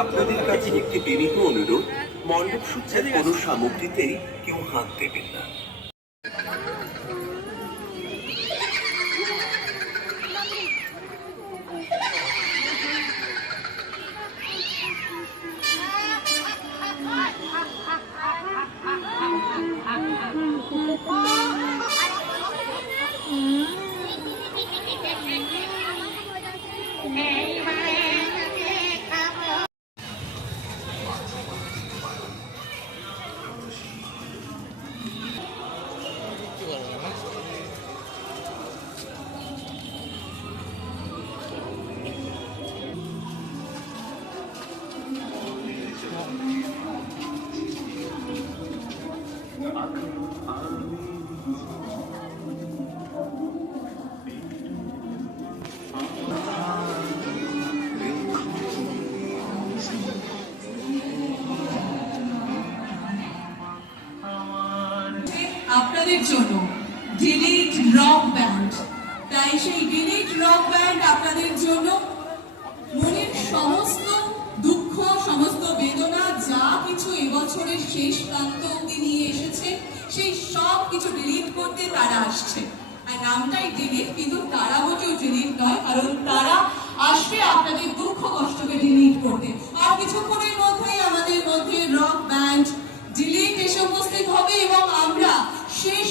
আপনাদের কাছে একটি বিনীত অনুরোধ, মণ্ডপসজ্জার কোনো সামগ্রীতেই কেউ হাত দেবেন না। আপনাদের জন্য ডিলিট রক ব্যান্ড, তাই সেই ডিলিট রক ব্যান্ড আপনাদের জন্য মনের সমস্ত দুঃখ, সমস্ত বেদনা, যা কিছু এবছরের শেষ প্রান্ত অব্দি নিয়ে এসেছে, সেই সব কিছু ডিলিট করতে তারা আসছে। আর নামটাই ডিলিট, কিন্তু তারা মোটেও ডিলিট নয়, কারণ তারা আসবে আপনাদের দুঃখ কষ্টকে ডিলিট করতে। আর কিছুক্ষণের মধ্যেই আমাদের মধ্যে রক ব্যান্ড ডিলিট এসে উপস্থিত হবে এবং আমরা শেষ